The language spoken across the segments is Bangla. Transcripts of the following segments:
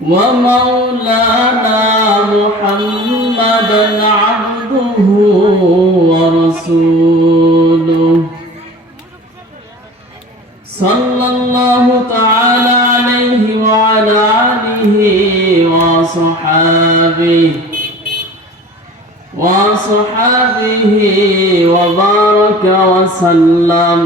ومولانا محمدا عبده ورسوله صلى الله تعالى عليه وعلى آله وصحابه وبارك وسلم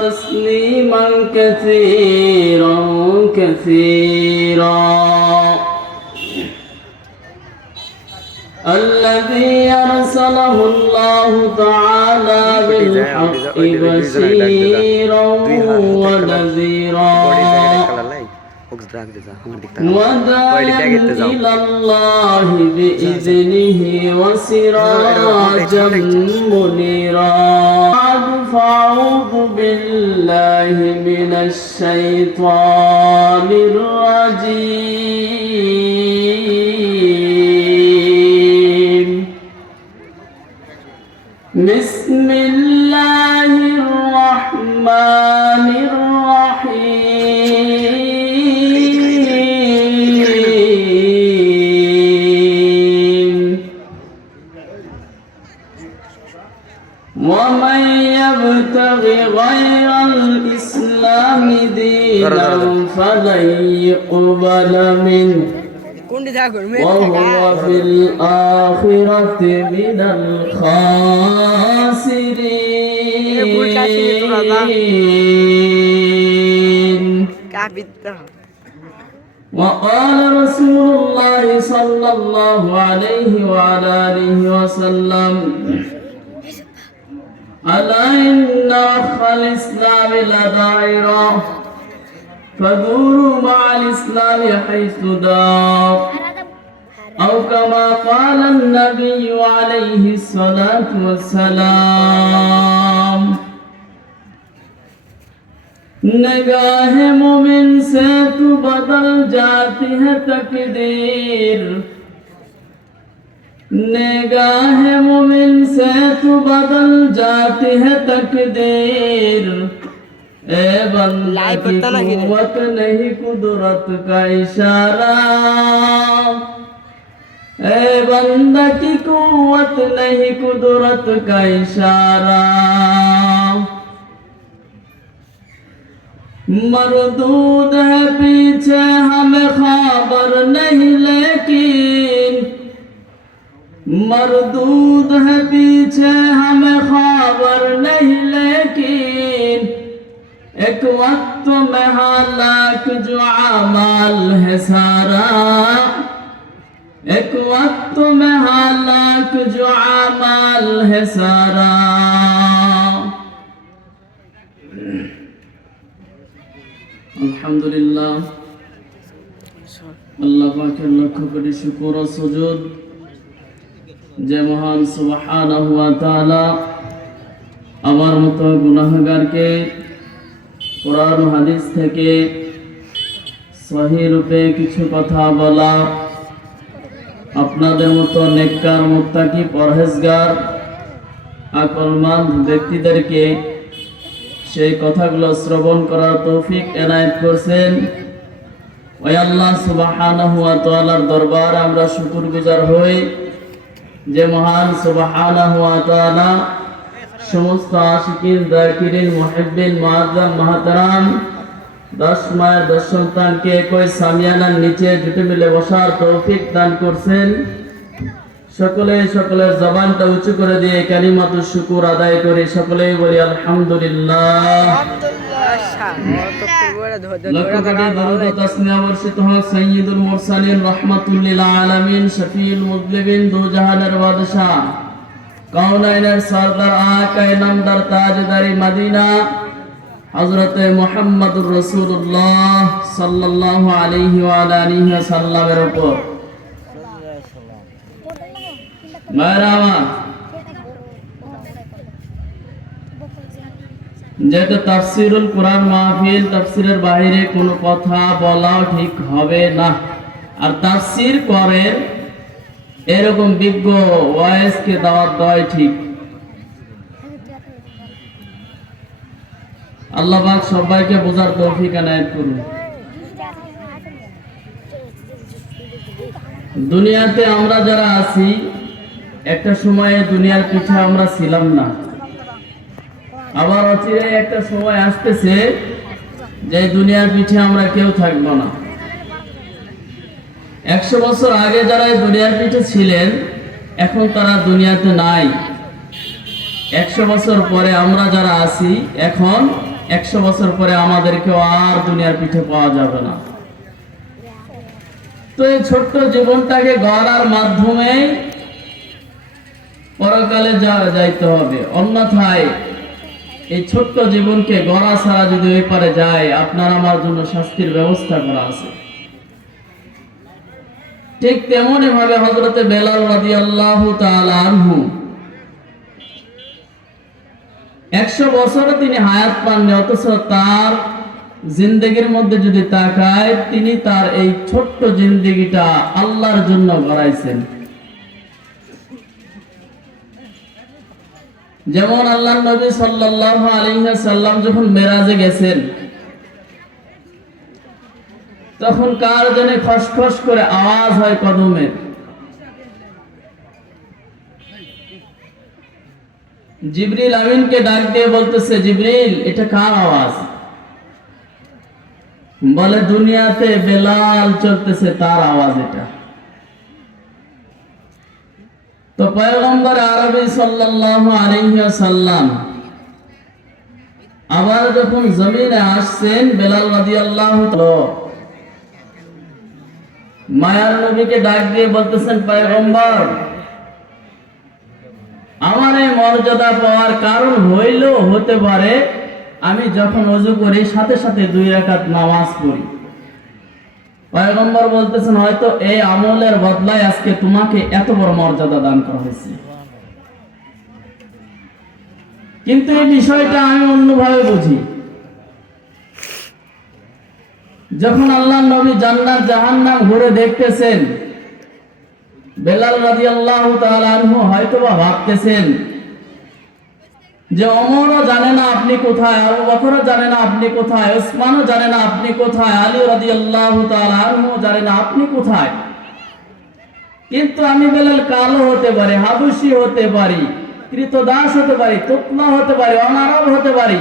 تسليما كثيرا الذي أرسله الله تعالى بالحق بشيرا ونذيرا وداعيا إلى الله بإذنه وسراجا منيرا فأعوذ بالله من الشيطان الرجيم بسم الله الرحمن الرحيم ومن يبتغي غير الإسلام دينا فلن يقبل منه وهو في الآخرة من الخاسرين وقال رسول الله صلى الله عليه وعلى آله وسلم ألا إن أخ الإسلام لدائرة فدوروا مع الإسلام حيث دار أو كما قال النبي عليه الصلاة والسلام निगाह मोमिन से तू बदल जाती है तकदीर निगाह मोमिन से तू बदल जाती है तकदीर ए बंदा की कुव्वत नहीं कुदरत का इशारा ए बंदा की कुव्वत नहीं कुदरत का इशारा मरदूद है पीछे हमें खबर नहीं लेकिन मरदूद है पीछे हमें खबर नहीं लेकिन एक वक्त में हालाक जो अमाल है सारा एक वक्त में हालाक जो अमाल है सारा আলহামদুলিল্লাহ আল্লাহ পাকের লক্ষ কোটি শুকর ও সুজুদ যে মহান সুবহানাহু ওয়া তাআলা আমার মতো গুনাহগারকে কোরআন হাদিস থেকে সহিহ রূপে কিছু কথা বলা আপনাদের মতো নেককার মুত্তাকি পরহেজগার আকলমন্দ ব্যক্তিদেরকে সেই কথাগুলো শ্রবণ করার তৌফিক এনায়েত করছেন ওই আল্লাহ সুবহানাহু ওয়া তাআলার দরবারে আমরা শুকরগুজার হই যে মহান সুবহানাহু ওয়া তাআলা সমস্ত আশিকিন যাকিরিন মুহিব্বিন মুআজ্জাম মুহতারাম 10 মায়ের 10 সন্তানকে একই সামিয়ানার নিচে জুটে মিলে বসার তৌফিক দান করছেন সকলের জবানটা উঁচু করে দিয়ে কালিমাতুশ শুকর আদায় করে সকলেই বলি আলহামদুলিল্লাহ লক্ষ কোটি দরুদ ও তাসলিম বর্ষিত হোক সাইয়্যিদুল মুরসালিন রাহমাতুল লিল আলামিন শফিউল মুযলিমিন দু জাহানের বাদশা কাউনাইনের সরদার আকা নামদার তাজদারি মদিনা হযরতে মুহাম্মদুর রাসূলুল্লাহ সাল্লাল্লাহু আলাইহি ওয়া আলিহি ওয়াসাল্লামের উপর যেটা তাফসিরুল কোরআন মাহফিল তাফসিরের বাইরে কোনো কথা বলা ঠিক হবে না আর তাফসির করেন এরকম বিজ্ঞ ওয়াইজকে দাওয়াত দেওয়াই ঠিক আল্লাহ পাক সবাইকে বোঝার তৌফিক এনায়েত করুন। দুনিয়াতে আমরা যারা আছি, একটা সময়ে দুনিয়ার পিছে আমরা ছিলাম না, আবার অচিরে একটা সময় আসতেছে যে দুনিয়ার পিছে আমরা কেউ থাকবো না। 100 বছর আগে যারা এই দুনিয়ার পিছে ছিলেন, এখন তারা দুনিয়াতে নাই। 100 বছর পরে আমরা যারা আছি, এখন 100 বছর পরে আমাদেরকেও আর দুনিয়ার পিঠে পাওয়া যাবে না। তো এই ছোট্ট জীবনটাকে গড়ার মাধ্যমে পরকালে যাইতে হবে, অন্যথায় এই ছোট্ট জীবনকে গড়া ছাড়া যদি ওই পারে যায়, আপনার আমার জন্য শাস্তির ব্যবস্থা করা আছে। ঠিক তেমনই ভাবে হযরতে বেলাল রাদিয়াল্লাহু তাআলা আনহু 100 বছরও তিনি হায়াত পাননি, অথচ তার জিন্দেগির মধ্যে যদি তাকায়, তিনি তার এই ছোট্ট জিন্দেগিটা আল্লাহর জন্য গড়াইছেন। যেমন আল্লাহর নবী সাল্লাল্লাহু আলাইহি ওয়াসাল্লাম যখন মেরাজে গেছেন, তখন কার জন্য খসখস করে আওয়াজ হয় কদমের। জিবরিল আমিনকে ডাক দিয়ে বলতেছে, জিবরিল এটা কার আওয়াজ? বলে দুনিয়াতে বেলাল চলতেছে, তার আওয়াজ এটা। তো পয়গম্বর আরবি সাল্লাল্লাহু আলাইহি ওয়াসাল্লাম আবার যখন জমিনে আসছেন, বেলাল রাদিয়াল্লাহু তাআলা মায়ার নবীকে ডাক দিয়ে বলতেছেন, পয়গম্বর আমার এই মর্যাদা পাওয়ার কারণ হতে পারে আমি যখন ওযু করি সাথে সাথে 2 রাকাত নামাজ পড়ি। পয়গম্বর বলতেছেন, হয়তো এই আমলের বদলায় আজকে তোমাকে এত বড় মর্যাদা দান করা হয়েছে। কিন্তু এই বিষয়টা আমি অন্যভাবে বুঝি। যখন আল্লাহর নবী জান্নাত জাহান্নাম ঘুরে দেখতেছেন, বেলাল রাদিয়াল্লাহু তাআলা আনহু হয়তোবা ভাবতেছেন যে ওমরও জানে না আপনি কোথায়, আবু বকরও জানে না আপনি কোথায়, ওসমানও জানে না আপনি কোথায়, আলী রাদিয়াল্লাহু তাআলা আনহু জানে না আপনি কোথায়। কিন্তু আমি বেলাল কালো হতে পারি, হাবশী হতে পারি, কৃতদাস হতে পারি, তুকমা হতে পারি, অনারব হতে পারি,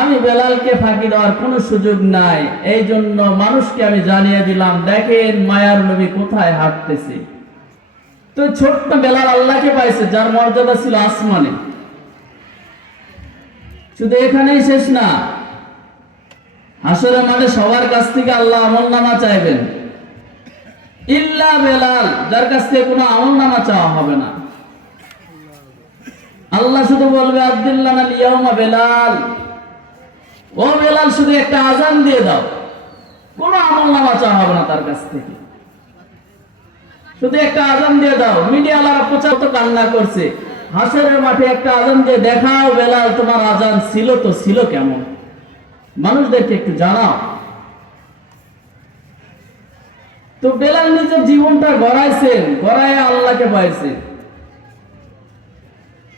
আমি বেলালকে ফাঁকি দেওয়ার কোনো সুযোগ নাই। এই জন্য মানুষকে আমি জানিয়ে দিলাম, দেখেন মায়ার নবী কোথায় হাঁটতেছে। তো ছোট্ট বেলাল আল্লাহকে পাইছে, যার মর্যাদা ছিল আসমানে। শুধু এখানেই শেষ না, হাসরের মাঠে সবার কাছ থেকে আল্লাহ আমলনামা চাইবেন, ইল্লা বেলাল, যার কাছ থেকে কোনো আমলনামা চাওয়া হবে না। আল্লাহ শুধু বলবে, আব্দুল্লাহ ইয়াউমা বেলাল, ও বেলাল শুধু একটা আজান দিয়ে দাও, কোনো আমলনামা চাওয়া হবে না তার কাছ থেকে, শুধু একটা আজান দিয়ে দাও। মিডিয়াওয়ালারা প্রচার তো কান্না করছে, হাসরের মাঠে একটা আজান দিয়ে দেখাও বেলাল তোমার আজান ছিল তো ছিল কেমন, মানুষদেরকে একটু জানাও। তো বেলাল নিজের জীবনটা গড়াইছেন, গড়ায় আল্লাহকে পাইছে।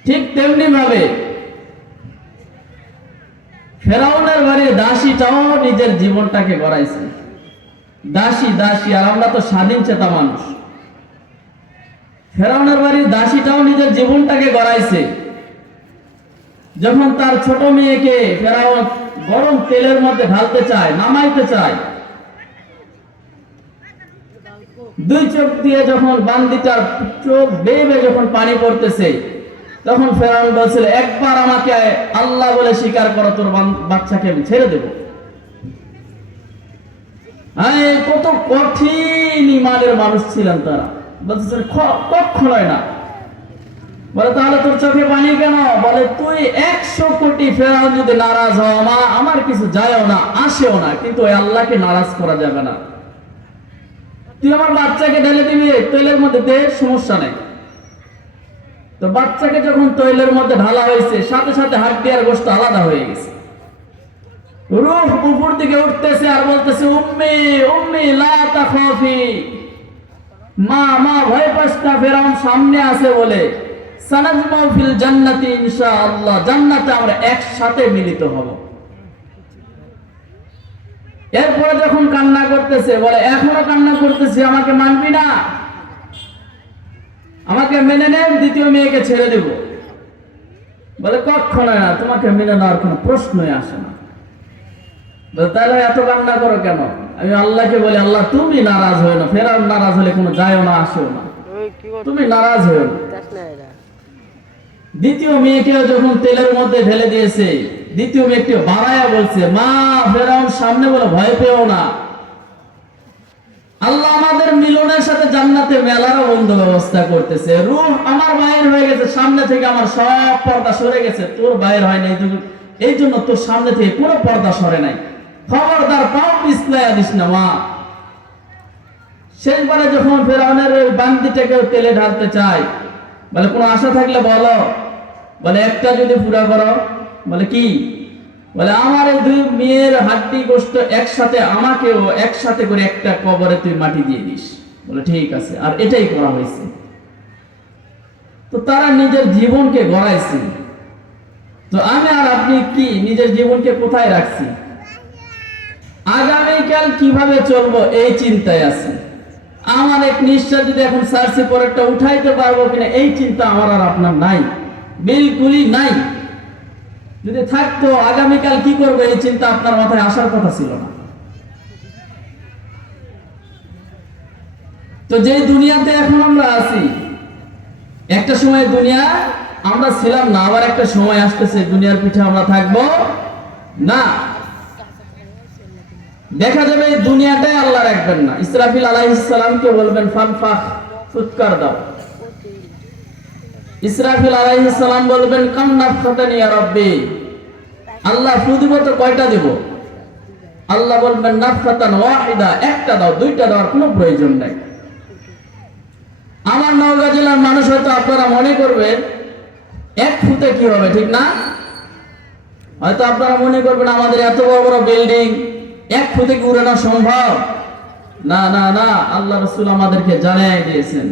ঠিক তেমনি ভাবে ফেরাউনের বাড়ির দাসীটাও নিজের জীবনটাকে গড়াইছে। দাসী দাসী, আর আমরা তো স্বাধীন চেতা মানুষ। ফেরাউনের বাড়ির দাসীটাও নিজের জীবনটাকে গড়াইছে। যখন তার ছোট মেয়েকে ফেরাউন গরম তেলের মধ্যে ঢালতে চায়, নামাইতে চায়, 2 চোখ দিয়ে যখন বান্দিটার চোখ বেয়ে যখন পানি পড়তেছে, তখন ফেরাউন বলছিল, একবার আমাকে আল্লাহ বলে স্বীকার করো, তোর বাচ্চাকে আমি ছেড়ে দেব। কত কঠিন ইমানের মানুষ ছিলেন তারা। বলতেছেন কখনোই না। বলে তাহলে তোর চোখে পানি কেন? বলে তুই 100 কোটি ফেরাউন যদি নারাজ হও, আমার কিছু যায়ও না, আসেও না, কিন্তু ওই আল্লাহকে নারাজ করা যাবে না। তুই আমার বাচ্চাকে ঢেলে দিবি তৈলের মধ্যে, দে, সমস্যা নেই। তো বাচ্চাকে যখন তৈলের মধ্যে ঢালা হয়েছে, সাথে সাথে হাড্ডি আর গোশত আলাদা হয়ে গেছে। রূহ উপর দিকে উঠতেছে আর বলতেছে, উম্মি উম্মি লা তাখাফি, মা মা ভয় পাস না, ফেরাউন সামনে আছে বলে। সানাজমা ফিল জান্নাতি ইনশাআল্লাহ, জান্নাতে আমরা একসাথে মিলিত হব। এরপরে যখন কান্না করতেছে, বলে এখনো কান্না করতেছি, আমাকে মানবি না? আমাকে মেনে নেন, দ্বিতীয় মেয়েকে ছেড়ে দেব। বলে কখনো না, তোমাকে মেনে নেওয়ার কোনো প্রশ্নই আসে না। বলে তাহলে এত কান্না করো কেন? আমি আল্লাহকে বলি, আল্লাহ তুমি নারাজ হও না। ফেরাউন নারাজ হলে কোনো যায়ও না, আসেও না, তুমি নারাজ হও না। দ্বিতীয় মেয়েকেও যখন তেলের মধ্যে ঢেলে দিয়েছে, দ্বিতীয় মেয়েকে বাড়ায়া বলছে, মা ফেরাউন সামনে, বলে ভয় পেও না, আল্লাহ আমাদের মিলনের সাথে জান্নাতে মেলারও বন্ধ ব্যবস্থা করতেছে। রূহ আমার বাইর হয়ে গেছে, সামনে থেকে আমার সব পর্দা সরে গেছে, তোর বাইর হয় নাই, এই জন্য তোর সামনে থেকে কোনো পর্দা সরে নাই। খবরদার পাও পিছলাইয়া দিস না মা। শেষবারে যখন ফেরাউনের ওই বান্দিটাকে তেলে ঢালতে চায়, বলে কোনো আশা থাকলে বলো। বলে একটা যদি পুরা করো। বলে কি? বলে আমার এই দুই মেয়ের হাড্ডি গোশত একসাথে, আমাকেও একসাথে করে একটা কবরে তুই মাটি দিয়ে দিস। বলে ঠিক আছে। আর এটাই করা হয়েছে। তো তারা নিজের জীবনকে গড়াইছে। তো আমি আর আপনি কি নিজের জীবনকে কোথায় রাখছি? আগামীকাল কিভাবে চলবো এই চিন্তায় আছি। আমার এক নিঃশ্বাস যদি এখন সার্সি পরেরটা উঠাইতে পারবো কিনা এই চিন্তা আমার আর আপনার নাই, বিলকুলই নাই। যদি থাকতো আগামীকাল কি করবো এই চিন্তা আপনার মাথায় আসার কথা ছিল না। তো যে দুনিয়াতে এখন আমরা আছি, একটা সময় দুনিয়া আমরা ছিলাম না, আবার একটা সময় আসতেছে দুনিয়ার পিঠে আমরা থাকবো না। দেখা যাবে এই দুনিয়াটাই আল্লাহ রাখবেন না। ইসরাফিল আলাইহিস সালামকে বলবেন ফানফাখ, ফুৎকার দাও। ইসরাফিল আলাইহিস সালাম বলবেন কাম নাফখাতানি ইয়া রাব্বি, আল্লাহ ফু দিব তো কয়টা দেব? আল্লাহ বলবেন নাফখাতান ওয়াহিদা, একটা দাও, দুইটা দেওয়ার কোনো প্রয়োজন নাই। আমার নওগাঁ জেলার মানুষ হয়তো আপনারা মনে করবেন এক ফুতে কি হবে, ঠিক না? হয়তো আপনারা মনে করবেন আমাদের এত বড় বড় বিল্ডিং এক ফুতে কি উড়ানো সম্ভব? না না না, আল্লাহ রাসূল আমাদেরকে জানিয়ে দিয়েছেন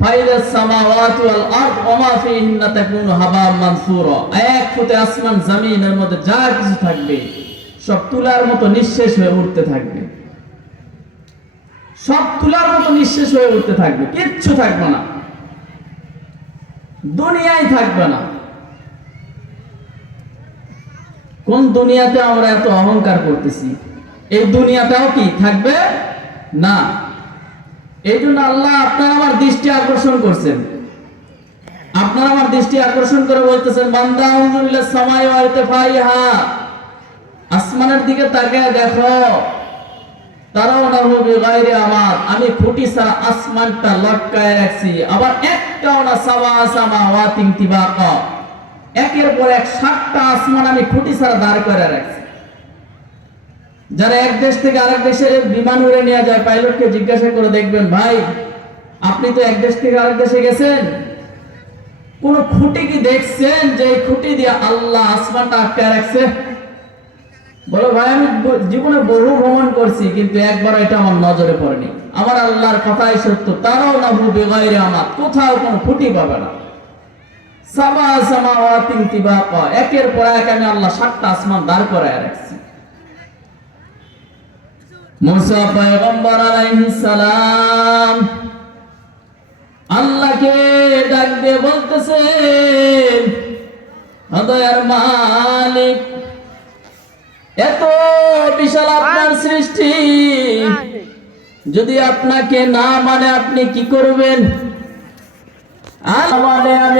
ফাইদাস সামাওয়াতু ওয়াল আরদ ওয়া মা ফীহিন্না তাকুনু হাবাম মানসুরা, এক ফুতে আসমান জমিনের মধ্যে যা কিছু থাকবে সব তুলার মতো নিঃশেষ হয়ে উঠতে থাকবে। সব তুলার মতো নিঃশেষ হয়ে উঠতে থাকবে, কিচ্ছু থাকবে না, দুনিয়ায় থাকবে না। কোন দুনিয়াতে আমরা এত অহংকার করতেছি, এই দুনিয়াটাও কি থাকবে না। এই জন্য আল্লাহ আপনার আমার দৃষ্টি আকর্ষণ করছেন। আপনার আমার দৃষ্টি আকর্ষণ করে বলতেছেন বান্দা আউযুবিল্লাহ সামাই ওয়া ইরতিফাইহা, আসমানের দিকে তাকিয়ে দেখো, তারাউনাহু বিগাইরি আমাদ, আমি খুঁটি ছাড়া আসমানটা লটকায় রাখছি। আবার একটাও না সাওয়া সামাওয়াতিন তিবাকা, একের পর এক 7টা আসমান আমি খুঁটি ছাড়া দাঁড় করে রাখছি। যারা এক দেশ থেকে আরেক দেশে বিমান উড়ে নিয়ে যায়, পাইলটকে জিজ্ঞাসা করে দেখবেন, ভাই আপনি তো এক দেশ থেকে আরেক দেশে গেছেন, কোন খুঁটি কি দেখছেন যে এই খুঁটি দিয়ে আল্লাহ আসমানটা আটকায় রাখছে? বলো ভাই আমি জীবনে বহু ভ্রমণ করছি, কিন্তু একবার এটা আমার নজরে পড়েনি। আমার আল্লাহর কথাই সত্য, তারাউনাহু বিগাইরি আমাদ, কোথাও কোনো খুঁটি পাবে না। সাবা সামাওয়াতিন তিবাকা, একের পর এক আমি আল্লাহ 7টা আসমান দাঁড় করায় রাখছি। মুসা পয়গম্বর আলাইহিস সালাম আল্লাহকে ডাক দিয়ে বলতেছেন, দয়ার মালিক, এত বিশাল আপনার সৃষ্টি, যদি আপনাকে না মানে আপনি কি করবেন? মানে আমি